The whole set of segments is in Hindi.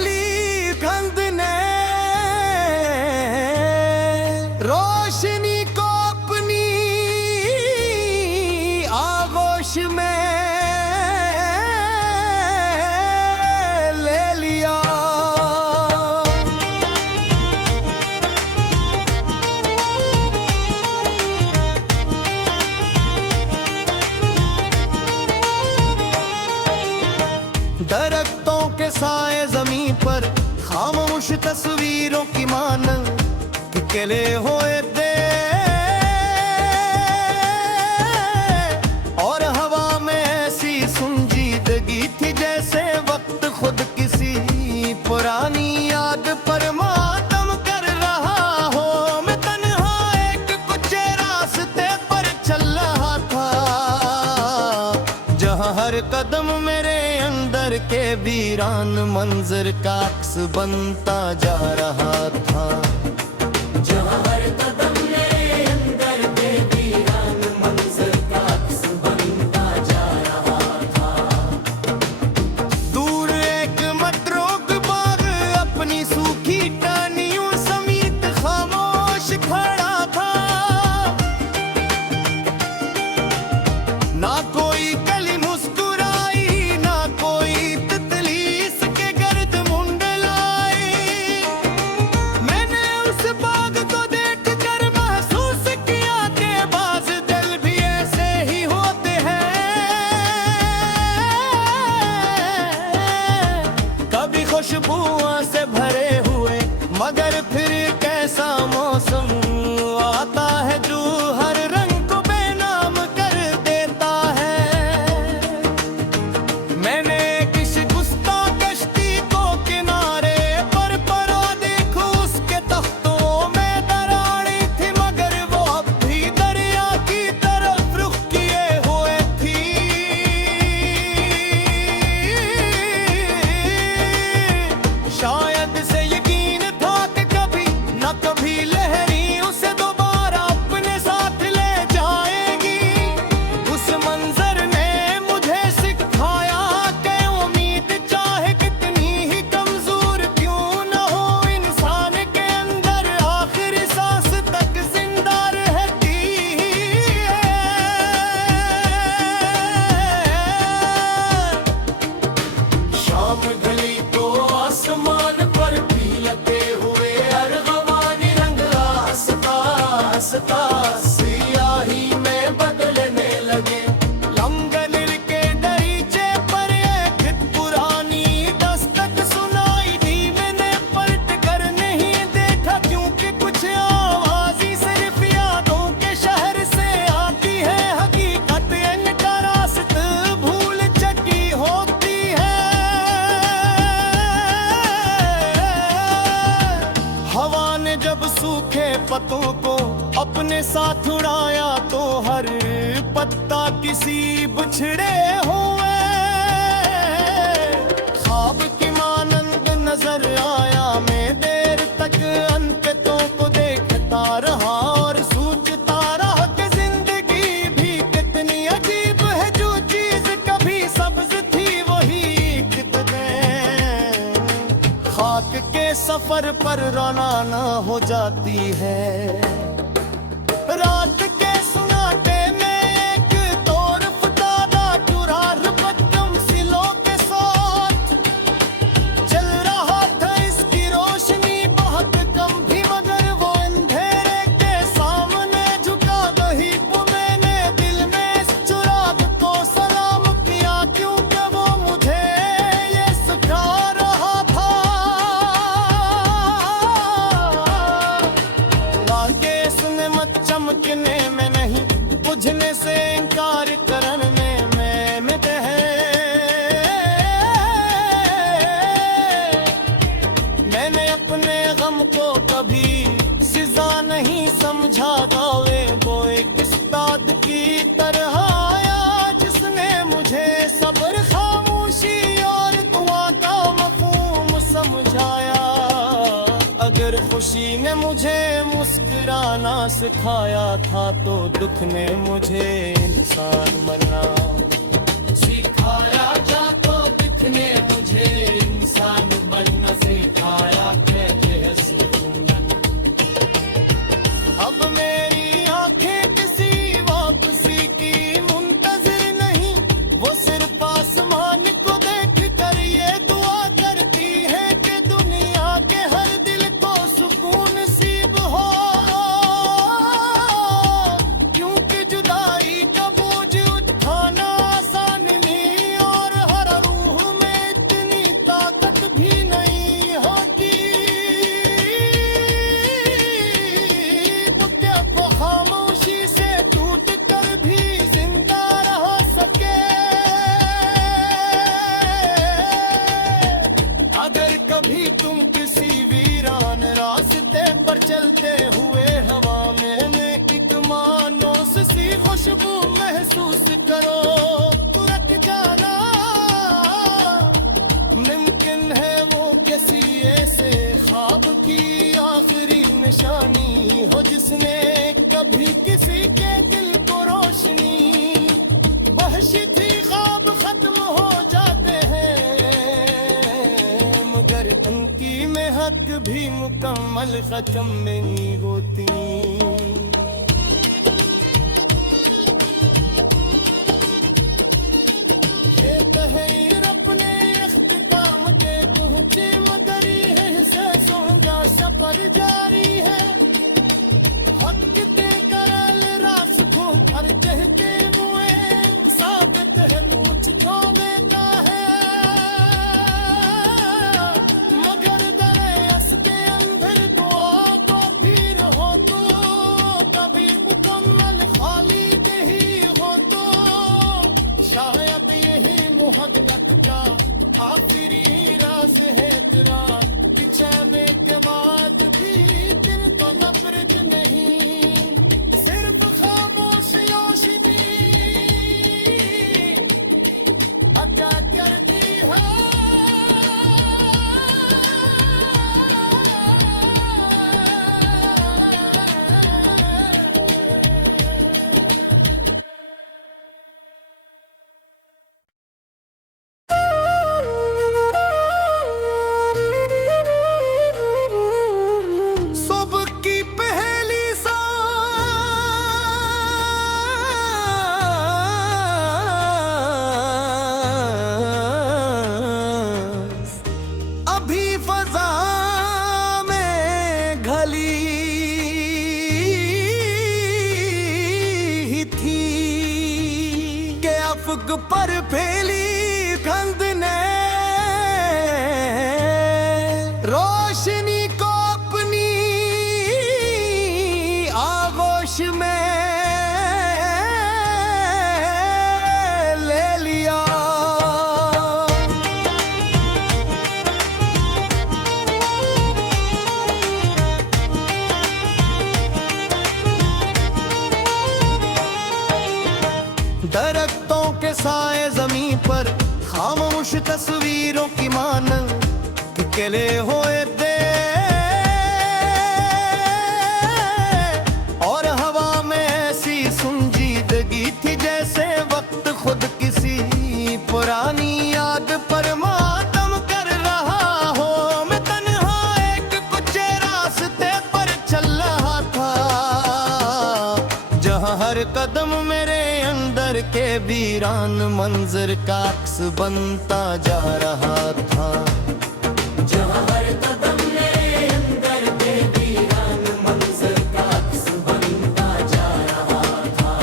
ली धुंध ने रोशनी को अपनी आगोश में ले लिया। दरख्तों के साए जमीन पर खामोश तस्वीरों की मानंद टिकले हुए थे और हवा में ऐसी संजीदगी थी जैसे वक्त खुद किसी पुरानी याद पर मातम कर रहा हो। मैं तन्हा एक कुछ रास्ते पर चल रहा था जहाँ हर कदम मेरे अंदर के वीरान मंजर का अक्स बनता जा रहा था। जहाँ हर कदम मेरे अंदर के वीरान मंजर का अक्स बनता जा रहा था। दूर एक मतरोक बाग अपनी सूखी टहनियों समेत खामोश खड़ा था। ना कोई कली मुस्कुराई, ना कोई तितली इसके गर्द मुंडलाई। मैंने उस बाग को देख कर महसूस किया कि बाज दिल भी ऐसे ही होते हैं। कभी खुशबुओं से भरे हुए मगर फिर कैसा मौसम आता है जो हर रंग को बेनाम कर देता है। मैंने किसी गुस्ता कश्ती को किनारे पर परा देखो उसके तख्तों में दरारें थी मगर वो अब भी दरिया की तरफ रुख किए हुए थी। शायद से यकीन था कि कभी न कभी लहरी उसे दोबारा अपने साथ ले जाएगी। उस मंजर ने मुझे सिखाया कि उम्मीद चाहे कितनी ही कमजोर क्यों न हो इंसान के अंदर आखिरी सांस तक जिंदा रहती है। शाम ढली तो आसमान पर भी लगे हुए अरगवानी रंग हंसता हंसता सियाही में बदलने लगे। लंगलिर के दरीचे पर एक पुरानी दस्तक सुनाई दी। मैंने पलट कर नहीं देखा क्योंकि कुछ आवाज़ी सिर्फ यादों के शहर से आती है। हकीकत इनका रास्त भूल चुकी होती है। हवा ने जब सूखे पत्तों को अपने साथ उड़ाया तो हर पत्ता किसी बिछड़े हुए ख्वाब की मानंद नजर आया। मैं देर तक अनपतों को देखता रहा और सोचता रहा कि जिंदगी भी कितनी अजीब है। जो चीज कभी सब्ज थी वही एक दिन खाक के सफर पर रवाना हो जाती है। रात के सुनाटे में एक तोरफ दादा चुरार बदम सिलों के साथ चल रहा था। इसकी रोशनी बहुत कम भी मगर वो अंधेरे के सामने झुका गई। वो मैंने दिल में इस चुराग को सलाम किया क्योंकि वो मुझे ये सिखा रहा था। आगे सुने मत चमकने में नहीं बुझने से इनकार करने में मिट है। मैंने अपने गम को कभी सजा नहीं समझा। गावे वो एक उस्ताद की तरह आया जिसने मुझे सब्र खामोशी और दुआ का मफहूम समझाया। अगर खुशी ने मुझे मुस्कुराना सिखाया था तो दुख ने मुझे इंसान बनना सिखाया। जा तो दुख ने मुझे इंसान बनना अगर कभी तुम किसी वीरान रास्ते पर चलते हुए हवा में एक मानोस सी खुशबू महसूस करो, तुरंत जाना मुमकिन है वो किसी ऐसे ख्वाब की आखिरी निशानी हो जिसने कभी किसी के दिल को रोशनी बख्शी थी। ख्वाब खत्म हो जाते हैं मगर उनकी मेहक भी मुकम्मल खत्म नहीं होती। ये तहरीर अपने इख्तिताम के पहुंचे मगर यह से सोचा सफर जारी है। हक दे करल रास को हर कहते हुए साबित है मुझको देता है मगर दरअस के अंदर दुआ को फिर हो तो कभी मुकम्मल खाली नहीं हो तो शायद यही मोहब्बत का आखिरी रास है तेरा। पीछे में के बाद भी दिल तो नफरत नहीं सिर्फ खामोशियों अदा करती है। सुबह की पहली सांस अभी फजा में घली ही थी के अफक पर फैली गंध ने रोशनी को अपनी आगोश में ले लिया। दरख्तों के साए जमीन पर खामोश तस्वीरों की मानंद निकले हुए थे और हवा में ऐसी संजीदगी थी जैसे वक्त खुद किसी पुरानी याद पर मातम कर रहा हो। मैं तन्हा एक कुछ रास्ते पर चल रहा था जहां हर कदम मेरे अंदर के वीरान मंजर का अक्स बनता जा रहा था। जहां हर कदम मेरे अंदर के वीरान मंजर का अक्स बनता जा रहा था।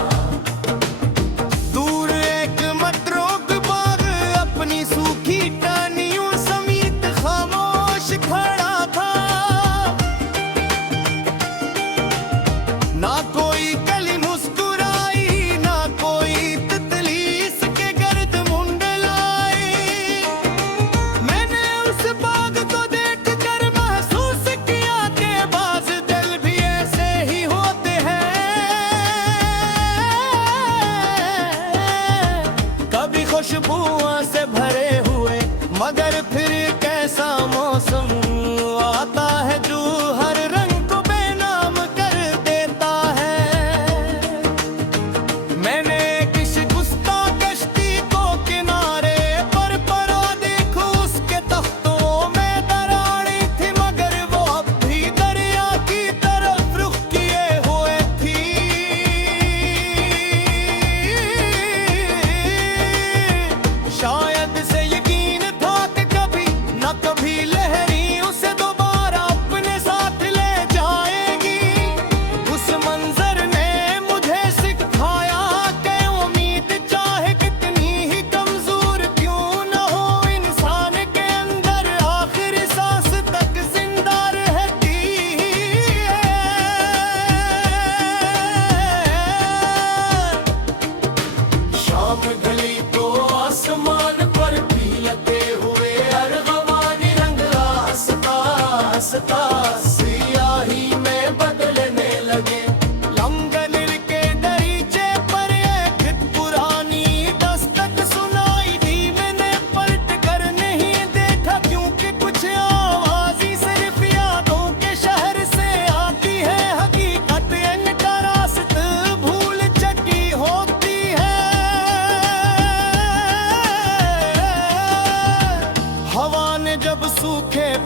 दूर एक मतरोक बाग अपनी सूखी टहनियों समेत खामोश खड़ा था। ना कोई कली मुस्कुराई ना कोई तितली इसके गर्द मुंडलाई। मैंने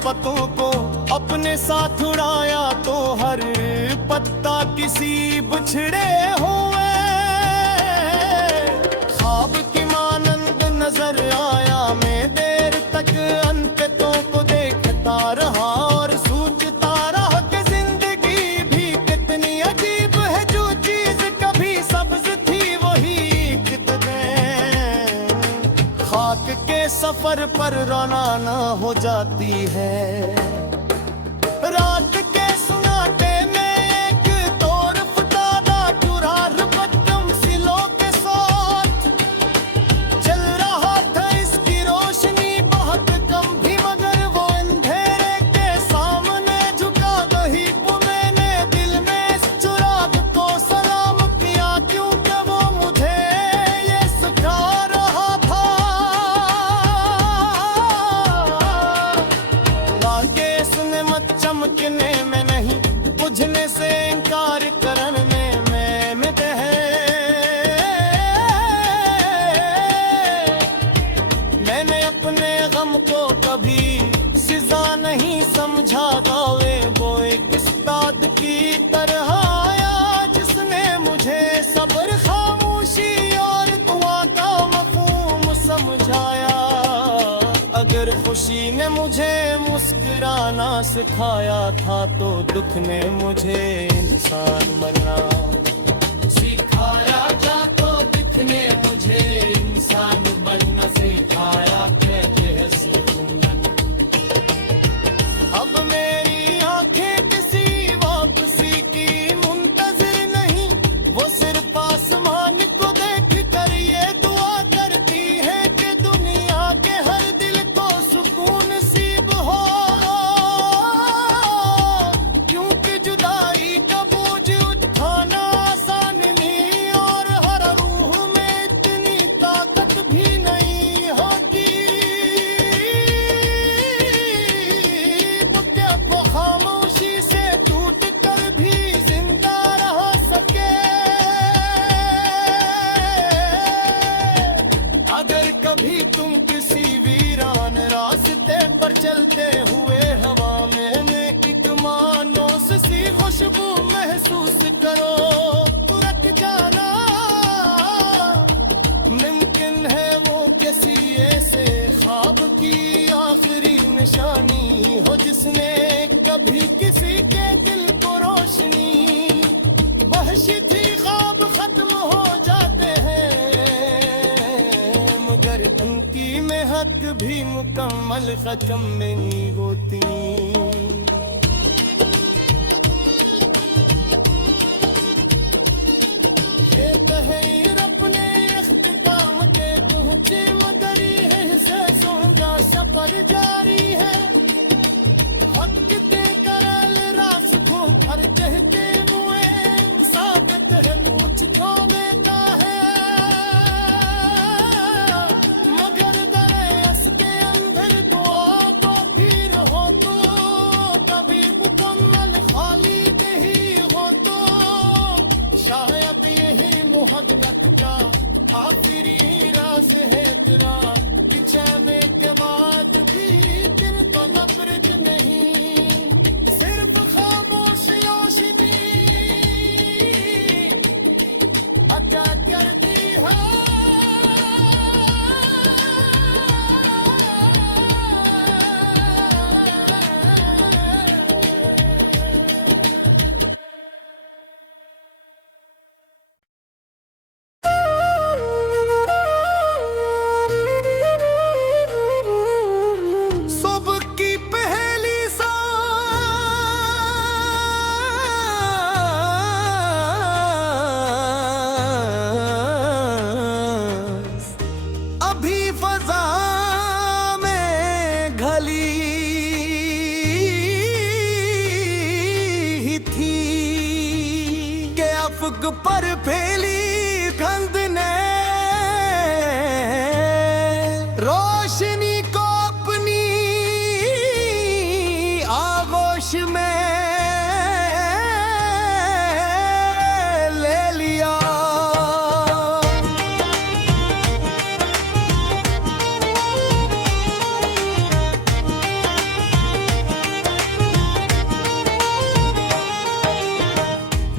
पतों को अपने साथ उड़ाया तो हर पत्ता किसी बिछड़े हुए। ख्वाब की मानंद नजर आया, मैं देर तक अनकतों को देखता रहा और सोचता रहा कि जिंदगी भी कितनी अजीब है, जो चीज कभी सब्ज थी वही कितने खाक के सफर पर रवाना हो जाती है। रात के सुनाटे में एक तोर फुटादा चुरार बदम सिलों के साथ चल रहा था, इसकी रोशनी बहुत कम भी मगर वो अंधेरे के सामने झुका गई। वो मैंने दिल में इस चुराग को सलाम किया, क्योंकि वो मुझे ये सिखा रहा था लागे इसने मत चमकने में नहीं, बुझने से इनकार करने में मिट है। मैंने अपने गम को कभी सजा नहीं समझा, गावे वो एक उस्ताद की तरह आया जिसने मुझे सब्र, खामोशी और दुआ का मफहूम समझाया। अगर खुशी ने मुझे मुस्कुराना सिखाया था तो दुख ने मुझे इंसान बनना सिखाया था, तो दुख ने मुझे इंसान बनना सिखाया। अब मेरी आंखें किसी वापसी की मुंतजिर नहीं, वो सिर्फ आसमान को देख कर ये दुआ करती है कि दुनिया के हर दिल को सुकून नसीब हो, क्योंकि जुदाई का बोझ उठाना आसान नहीं और हर रूह में इतनी ताकत भी नहीं होती। वो क्या वो खामोशी से टूट कर भी जिंदा रह सके। अगर कभी तुम किसी वीरान रास्ते पर चलते हुए हवा में एक मानोस सी खुशबू महसूस करो, तुरंत जाना मुमकिन है वो किसी ऐसे ख्वाब की आखिरी निशानी हो जिसने कभी किसी के दिल को रोशनी बख्शी थी। ख्वाब खत्म हो जाते हैं मगर उनकी महक भी मुकम्मल खत्म नहीं होती। ये तहरीर अपने इख्तिताम के पहुंचे मगर ये से सोंगा सफर जारी है। हक देकर रास को हर कहते हुए साबित है मुझको बेटा है, मगर दरअस के अंदर दुआ को फिर हो तो कभी मुकम्मल खाली नहीं हो तो शायद यही मोहब्बत का आखिरी राज है तेरा। पीछे में के बाद भी दिल तो नफरत नहीं, सिर्फ खामोशियों से भी अदा करती है। सुबह की पहली सांस अभी फजा में घली ही थी के अफक पर फैली गंध ने रोशनी को अपनी आगोश में ले लिया।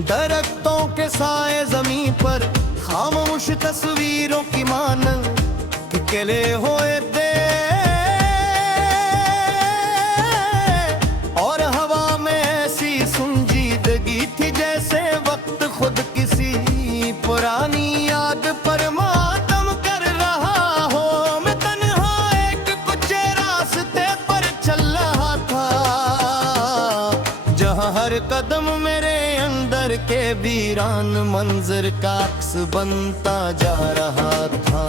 दरख्तों के साए जमीन पर खामोश तस्वीरों की मानन किले हुए थे और हवा में ऐसी संजीदगी थी जैसे वक्त खुद किसी पुरानी याद पर मातम कर रहा हो। मैं तन्हा एक कुचे रास्ते पर चल रहा था जहाँ हर कदम मेरे अंदर के वीरान मंजर का अक्स बनता जा रहा था।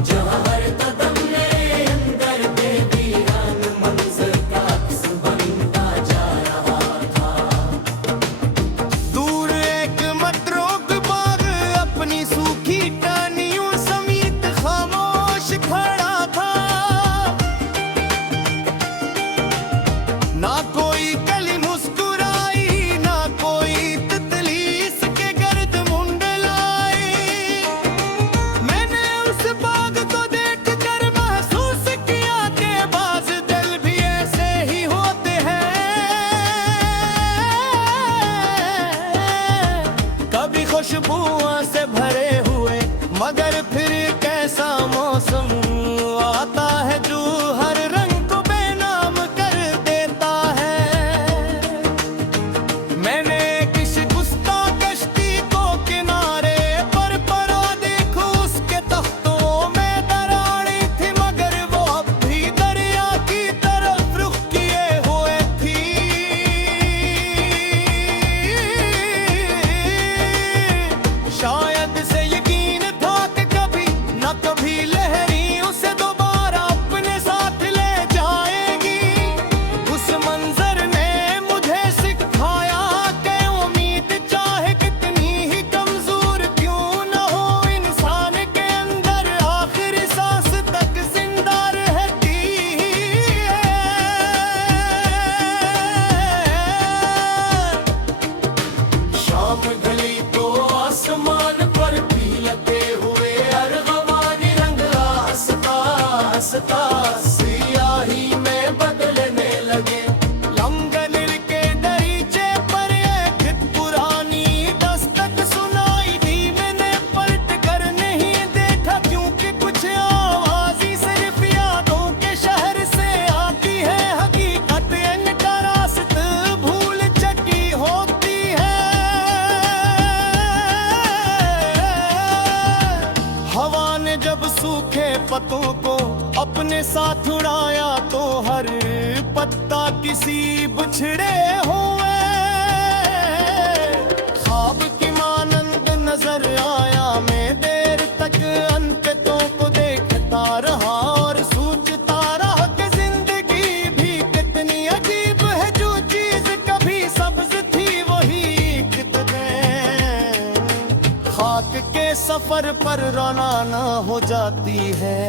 जहाँ हर कदम मेरे अंदर के वीरान मंजर का अक्स बनता जा रहा था। दूर एक मतरोक बाग अपनी सूखी टहनियों समेत खामोश खड़ा था। ना कोई कली मुस्कुराई, ना कोई तितली इसके गर्द मुंडलाई। मैंने उस बाग को देख कर महसूस किया कि बाज दिल भी ऐसे ही होते हैं। कभी खुशबुओं से भरे हुए मगर फिर कैसा मौसम आता है जो हर रंग को बेनाम कर देता है। मैंने किसी गुस्ता कश्ती को किनारे पर परा देखो उसके तख्तों में दरारें थी मगर वो अब भी दरिया की तरफ रुख किए हुए थी। शायद से यकीन था कि कभी न कभी लहरी उसे दोबारा अपने साथ ले जाएगी। उस मंजर ने मुझे सिखाया कि उम्मीद चाहे कितनी ही कमजोर क्यों न हो इंसान के अंदर आखिरी सांस तक जिंदा रहती है। शाम ढली तो आसमान पर पीलते हुए अरगवानी रंग हंसता हंसता सियाही में बदलने लगे। लंगनिर के दरीचे पर एक पुरानी दस्तक सुनाई दी। मैंने पलट कर नहीं देखा क्योंकि कुछ आवाज ही सिर्फ यादों के शहर से आती है। हकीकत इनका रास्ता भूल चुकी होती है। हवा ने जब सूखे पत्तों को अपने साथ उड़ाया तो हर पत्ता किसी बिछड़े हुए ख्वाब की मानंद नजर आया। मैं देर तक अनकतों को देखता रहा और सोचता रहा कि जिंदगी भी कितनी अजीब है। जो चीज कभी सब्ज थी वही कितने खाक के सफर पर रवाना हो जाती है।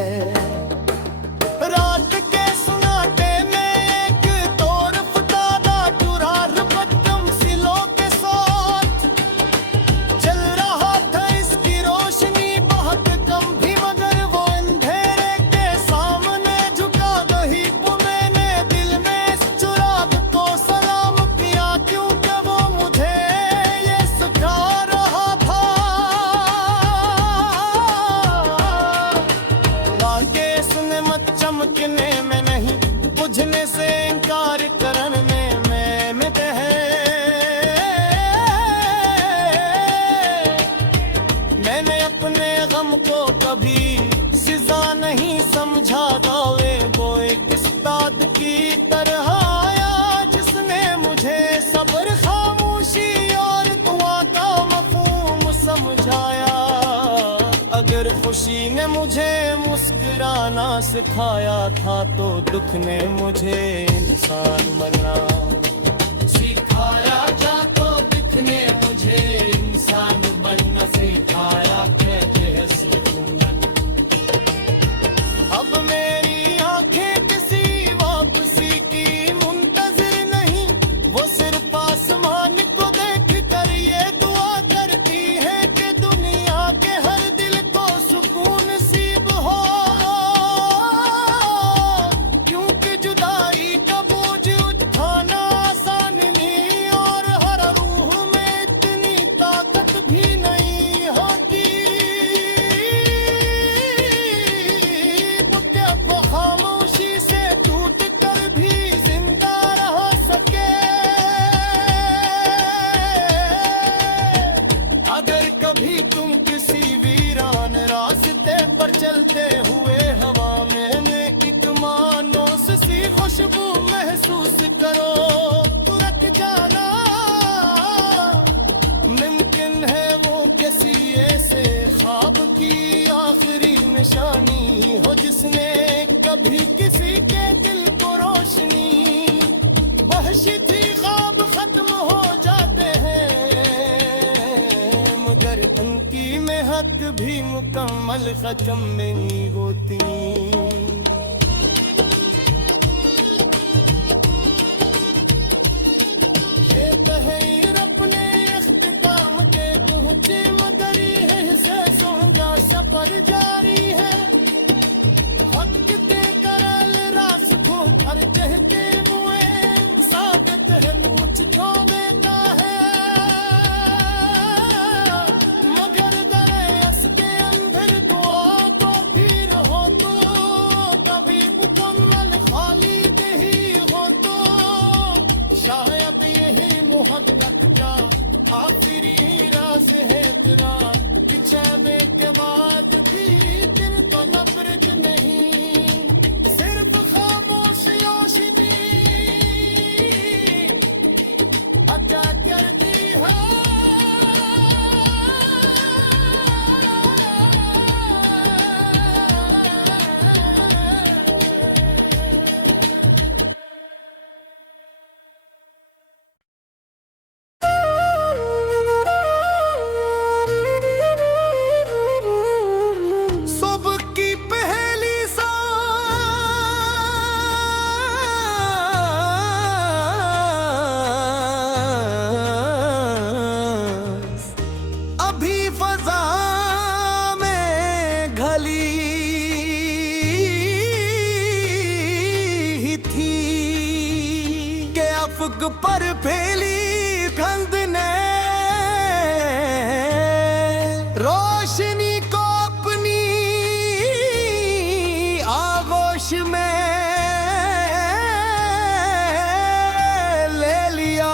रात के सुनाटे में एक तोर फतादा चुरार बदम सिलों के साथ चल रहा था। इसकी रोशनी बहुत कम भी मगर वो अंधेरे के सामने झुका गई। वो मैंने दिल में इस चुराग को सलाम किया क्योंकि वो मुझे ये सिखा रहा था। लाके सुने मत चमकने में नहीं बुझने से इनकार करन में मित है। मैंने अपने गम को कभी सिजा नहीं समझा। दावे वो एक उस्ताद की तरह आया जिसने मुझे सब्र खामोशी और दुआ का मफहूम समझाया। अगर खुशी ने मुझे मुस्कुराना सिखाया था तो दुख ने मुझे इंसान बनना सिखाया। जा तो दुख ने मुझे इंसान बनना सिखाया। अब मेरी आंखें किसी वापसी की मुंतजिर नहीं। वो सिर्फ आसमान को देख कर ये दुआ करती है कि दुनिया के हर दिल को सुकून नसीब हो। क्योंकि जुदाई महसूस करो तुरंत जाना मुमकिन है वो किसी ऐसे ख्वाब की आखिरी निशानी हो जिसने कभी किसी के दिल को रोशनी वहशी थी ख्वाब खत्म हो जाते हैं मगर उनकी मेहनत भी मुकम्मल खत्म नहीं होती सफर जारी है वक्त दे करल रास को हर कहते हुए सादत है मुझको देता है मगर दरअस के अंदर दुआ तो फिर हो तो कभी मुकम्मल खाली नहीं हो तो शायद यही मोहब्बत का आखिरी राज है तेरा बिछड़ने के बाद भी दिल तो नफरत नहीं सिर्फ खामोशियों से भी अदा करती है पर फैली गंध ने रोशनी को अपनी आगोश में ले लिया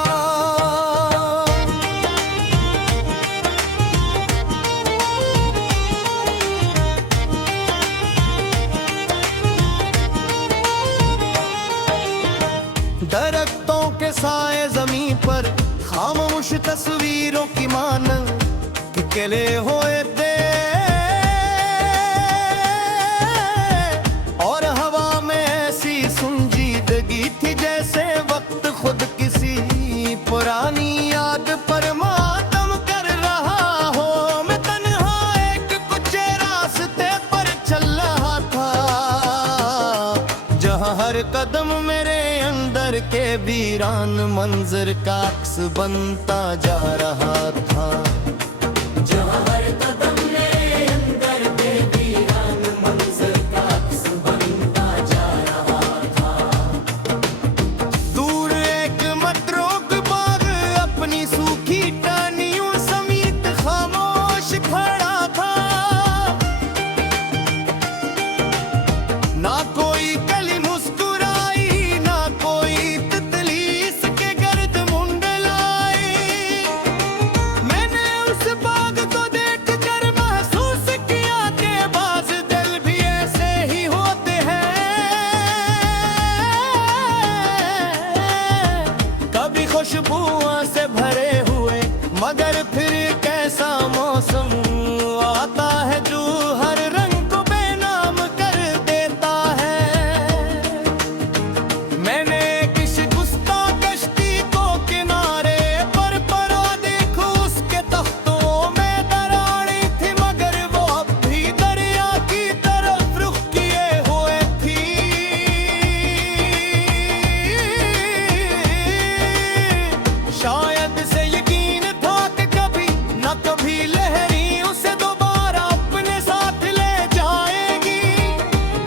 दरख्तों के साए जमीन पर खामोश तस्वीरों की मानंद टिकले हुए थे और हवा में ऐसी संजीदगी थी जैसे वक्त खुद किसी पुरानी याद पर मातम कर रहा हो मैं तन्हा एक कुछ रास्ते पर चल रहा था जहां हर कदम मेरे अंदर के वीरान मंजर का अक्स बनता जा रहा था जहां हर कदम मेरे अंदर के वीरान मंजर का अक्स बनता जा रहा था दूर एक मतरोक बाग अपनी सूखी टहनियों समेत खामोश खड़ा था ना कोई कली मुस्कुराई ना कोई खुशबुओं से भरे हुए मगर फिर कैसा मौसम आता है जो हर रंग को बेनाम कर देता है मैंने किसी गुस्ता कश्ती को किनारे पर परा देखो उसके तख्तों में दरारें थी मगर वो अब भी दरिया की तरफ रुख किए हुए थी शायद से यकीन था कि कभी न कभी लहरी उसे दोबारा अपने साथ ले जाएगी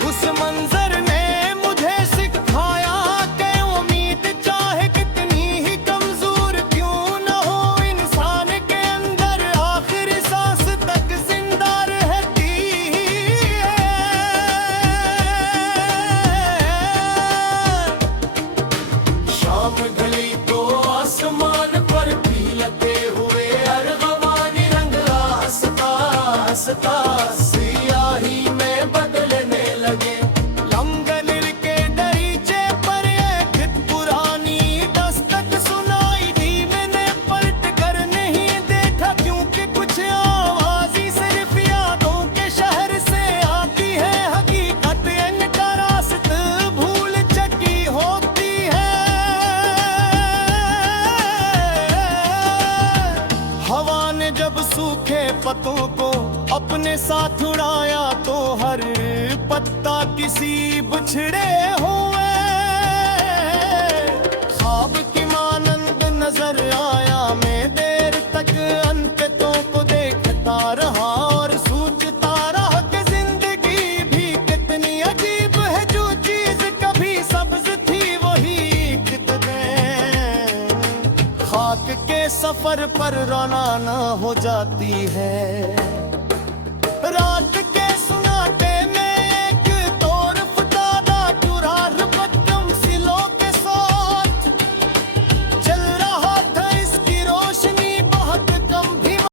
उस मंजर ने मुझे सिखाया कि उम्मीद चाहे कितनी ही कमजोर क्यों न हो इंसान के अंदर आखिरी सांस तक जिंदा रहती है शाम ढली तो आसमान पर भी लगे हुए अरगवानी रंग हंसता हंसता सियाही में बदलने लगे लंगलिर के दरीचे पर एक उल्फतों को अपने साथ उड़ाया तो हर पत्ता किसी बिछड़े हुए। ख्वाब की मानंद नजर आया, मैं देर तक अनकतों को देखता रहा और सोचता रहा कि जिंदगी भी कितनी अजीब है, जो चीज कभी सब्ज थी वही एक दिन खाक के सफर पर रवाना हो जाती है। रात